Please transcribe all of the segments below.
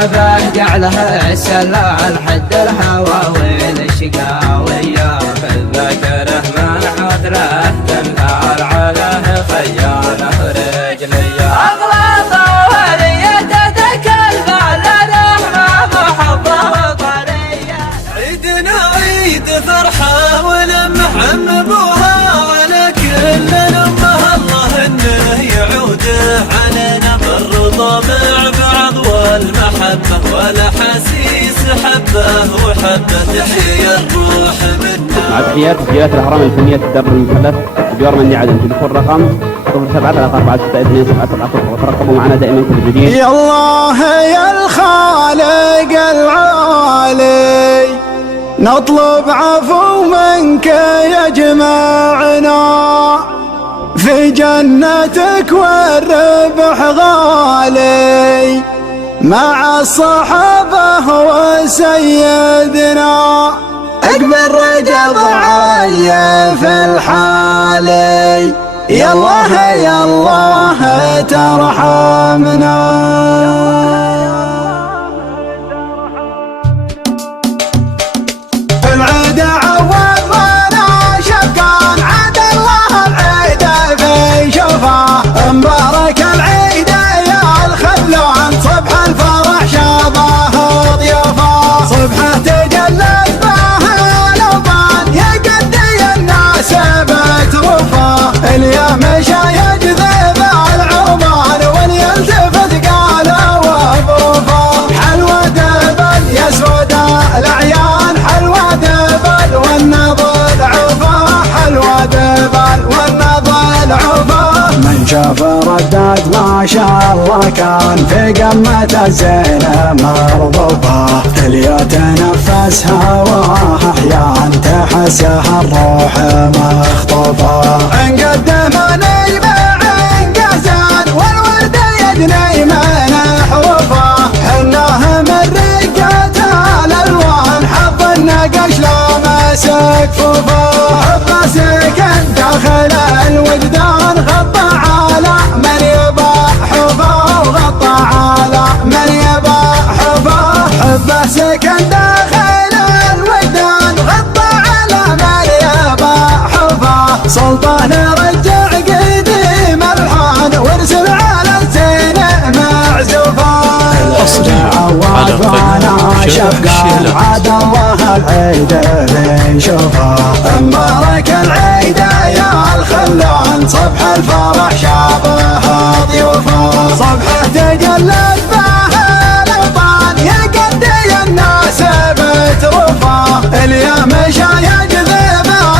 شبابه جعلها السلال حد الهواوين الشقاوية بالذكره من عذره تنهار عليه خيانه رجليه أغلاط ولية تتكلم على رحمة محبة وطنية عيدنا عيد فرحة ولمح ابوها على كل الأمة الله انه يعوده علينا بالرضا مع بعض والمحبة والاحاسيس حبه وحبه تحيا الروح منا. مع تحيات تسجيلات الاهرام الفنيه الدار المثلث ديار من عدن. تليفون رقم 07344677 وترقبوا معنا دائما كل جديد. يا الله يا الخالق العالي نطلب عفو منك يجمعنا في جنتك والربح غالي مع الصحابة وسيدنا اقبل رجب عيف الحالي يا الله ترحمنا. العيد عوض وانا شقان عاد الله العيد في شوفه مبارك العيد يا الخلوان صبح الفرح شاضه ضيوفه صبحه تجلت به الأوطان يقدي الناس بتروفه اليوم يجذب العربان وليلتفت قاله وبروفه حلوة دبل يسود الأعيان حلوة دبل والنضل عوفه حلوة دبل والنضل عوفه من شاف ردات ما شاء الله كان في قمة الزينة مرضوفة اللي يتنفس هواه أحيان تحسها الروح مخطوفة انقدمني بعنقزان والورد يدني من حروفه حناه من رقة الألوان حظ النقش لامسك فوفه حب سكن داخل الوجدان غطى على من يبا حبه وغطى على من يبا حبه حبه سكن داخل الوجدان غطى على من يبا حبه سلطان رجع قديم الحان وارسل على الزين معزوفه على وانا شفقان عاد الله العيد بنشوفه مبارك العيد يا الخلان صبح الفرح شابه ضيوفه صبحه تجلت به الأوطان يقدي الناس بتروفه اليوم يجذب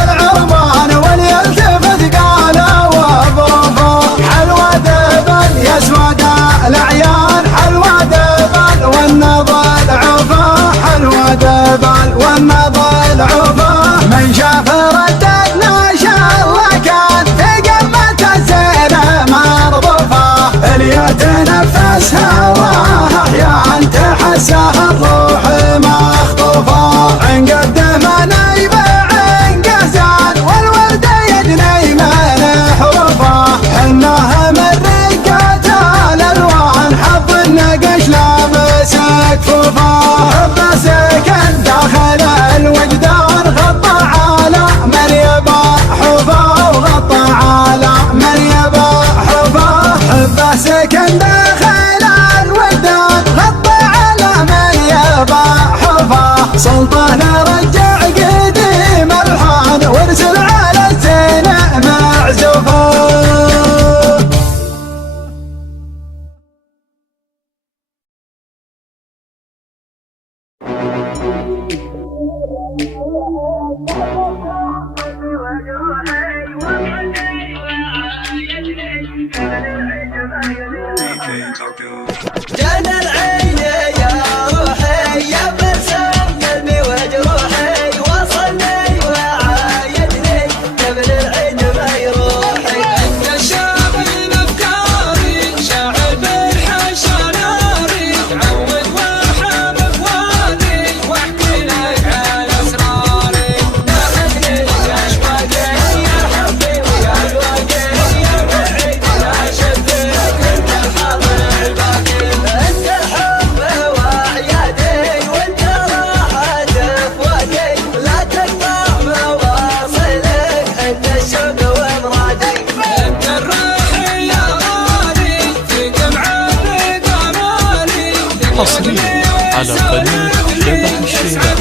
العربان وليلتفت قاله وبروفه حلوة دبل يسود الأعيان حلوة دبل والنضل عوفه حلوة دبل والنضل عوفه من شاف ردتنا شاء الله كان في قمة الزينة مرضوفة اللي يتنفس هواه أحيان تحسها الروح مخطوفة انقدمني بعنقزان والورد يدني من حروفه حناه من رقة الألوان حظ النقش لامسك فوفه حب سكن داخل الوجدان غطى على من يبا حبه وغطى على من يبا حبه حبه سكن داخل الوجدان غطى على من يبا حبه سلطان رجع قديم الحان وارسل على الزين معزوفه. جانا العين يا روحي يا برسام قلبي وجروحي وصلني وعايدني قبل العين ما يروحي انت شاغل افكاري شاعر بالحشا ناري عود وارحم اخواني واحكي لك عن اسراري ناخذني يا اشواقي يا حبي ويا ذوقي يا بعيد لا شفتك انت الحاضر الباقي انت الحب حصريا على قناة شبح الشيلات.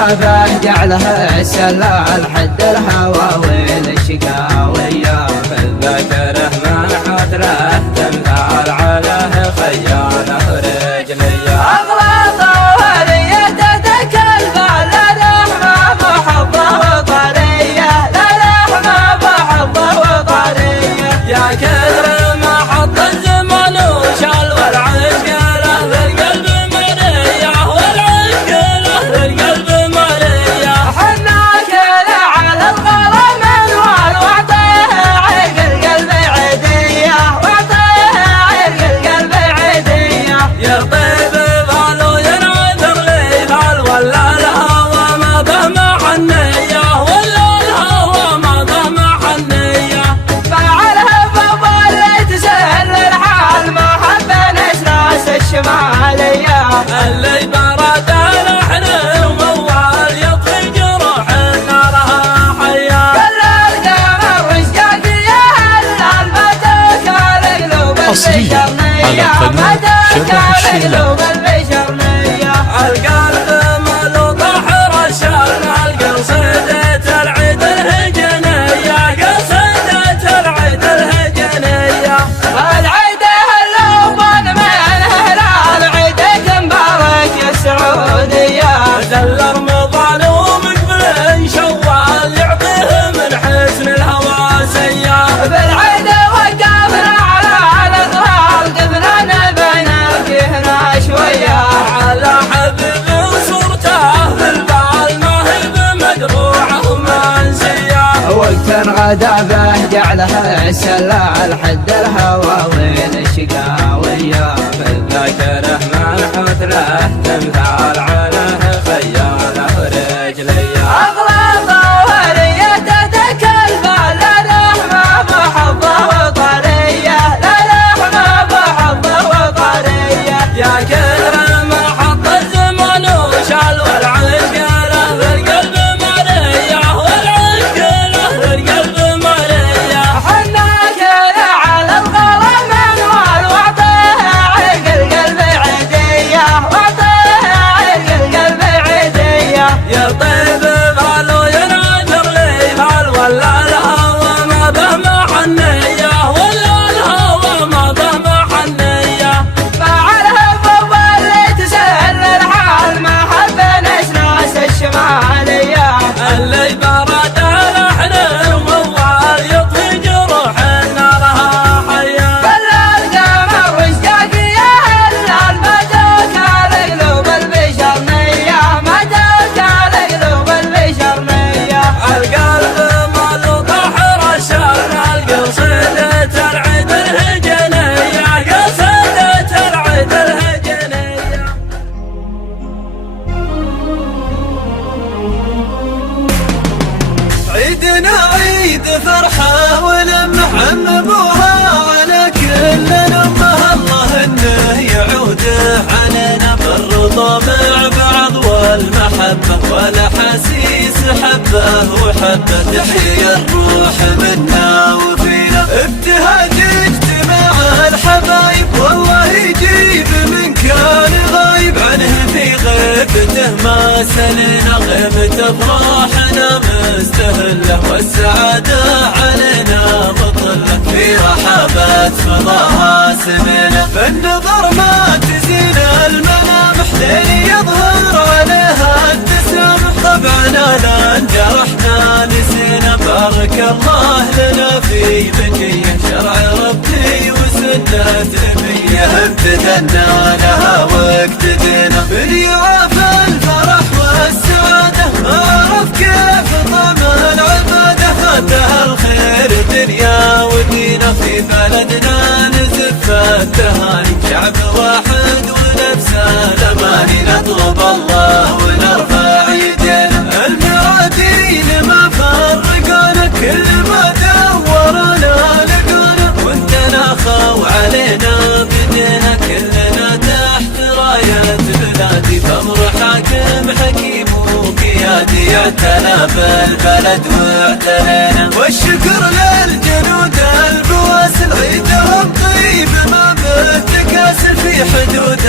غدا جعلها السلا لحد الهواويل الشقاوية فالذكره من حضره تمثال عليه خيانه رجلية أغلاطه وريته تكلفه للحمى محبه وطرية للحمى محبه وطرية يا كثر ما حط الزمن وشال والعشق له في القلب مرية والعشق له في القلب مرية حنا كذا على الغرام واعطيه عرق القلب عدية واعطيه عرق القلب عدية يا طيب باله ينعذر لي بال ولا الهوى ما ضم حنية ولا الهوى ما ضم حنية فعلها فضلت تسهل الحال ما حبناش ناس الشمالية اللي برد لحن وموال يطفي جروح نارها حية كل القمر واشتاق يا هلال بدك على قلوب حصريا على قناة شبح الشيلات. القلب ماله طحر الشام القصيدة العيد الهجنية قصيدة العيد الهجنية العيد اللوبان من هلال عيدك مبارك يا السعودية زل رمضان ومقبل شوال يعطيه من حسن الهوى سيا بالعيد وقفنا على الاطلال قبلنا بينك هنا شوية على حبيب صورته في البال ما هي بمجروعه منسية وقت غدا به جعلها السلا لحد الهواويل الشقاوية فالذاكره من حضره تمثال عليه خيانه رجلية أغلاطه وريته تكلفه للحمى محبه وطرية للحمى محبه وطرية يا كثر ما حط الزمن وشال والعشق له في القلب مرية والعشق له في القلب مرية حنا كذا على الغرام واعطيه عرق القلب عدية واعطيه عرق القلب عدية يا طيب باله ينعذر لي بال ولا الهوى ما ضم حنية ولا الهوى ما ضم حنية فعلها فضلت تسهل الحال ما حبناش ناس الشمالية اللي برد فرحة ولمح عم ابوها على كل امها، الله انه يعوده علينا بالرضا مع بعض والمحبة والاحاسيس حبه وحبه، تحيا الروح منا وفينا ابتهاج اجتماع الحبايب، والله يجيب من كان غايب عنه في غيبته ما سلنا، غيبة افراحنا مستهله والسعادة علينا مطلة، في رحابات فضاها سمينا، بالنظر ما تزين الملامح لين يظهر عليها التسامح، طبعا لا انجرحنا نسينا، بارك الله لنا في بقية شرع ربي وسنة نبيه، امتثلنا لها واقتدينا باليعافى الفرح والسعادة، ما عرف كيف طعم العبادة، هذا الخير دنيا ودينا، في بلدنا نزف التهاني، شعب واحد ونفس الاماني، نطلب الله ونرفع يدينا، المعادين ما فرقونا، كل ما دورنا لقونا، وانتنا خو علينا بدينا، كلنا تحت راية بلادي، فامر حاكم حكيم وقيادي، اعتنى بالبلد واعتنينا، والشكر للجنود البواسل، عيدهم طيب ما بالتكاسل، في حدود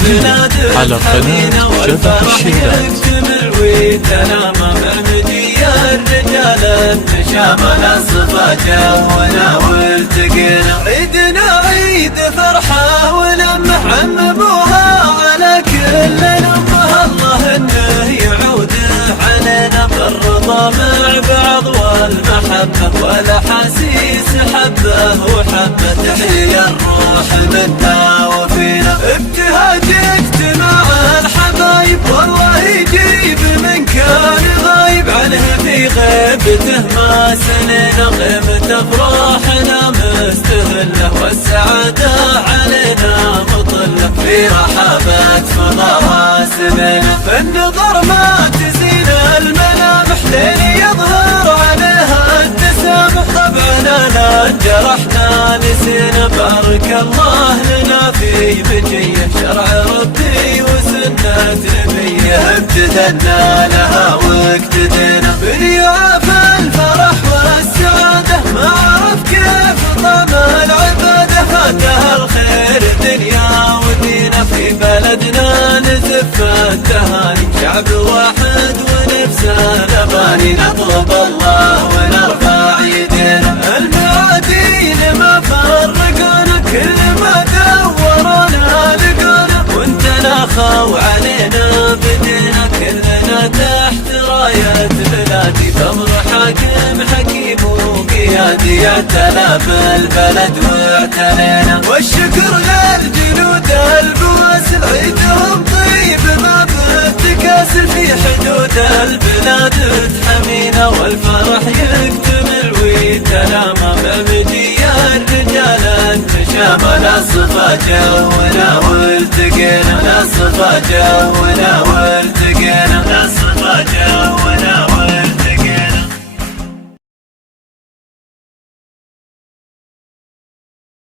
البلاد الحمينة، والفرح يكتمل ويتنامى، بعمدي الرجال النشامى، الصفا جونا والتقينا، عيدنا عيد فرحة ولمح عم ابوها على كل امها، الله انه يعوده علينا بالرضا مع بعض والمحبة والاحاسيس حبه وحبه، تحيا الروح منا وفينا ابتهاج اجتماع الحبايب، والله يجيب من كان غايب عنه في غيبته ما سنينا، غيبة افراحنا مستهله والسعادة علينا مطلة، في رحابات فضاها سمينا، بالنظر ما تزين الملامح لين يظهر عليها التسامح، طبعا لا انجرحنا نسينا، بارك الله لنا في بقية شرع ربي وسنة نبيه، امتثلنا لها واقتدينا باليعافى الفرح والسعادة، ما عرف كيف طعم العبادة، هذا الخير دنيا ودينا، في بلدنا نزف التهاني، شعب واحد ونفس الاماني، نطلب الله ونرفع يدينا، المعادين ما فرقونا، كل ما دورنا لقونا، وانتنا خو علينا بدينا، كلنا تحت راية بلادي، فامر حاكم حكيم وقيادي، اعتنى بالبلد واعتنينا، والشكر للجنود البواسل، عيدهم طيب ما بالتكاسل، في حدود البلاد تحمينا، والفرح يكتمل ويتنامى، بعمدي الرجال النشامى، الصفا جونا والتقينا، الصفا جونا والتقينا، الصفا جونا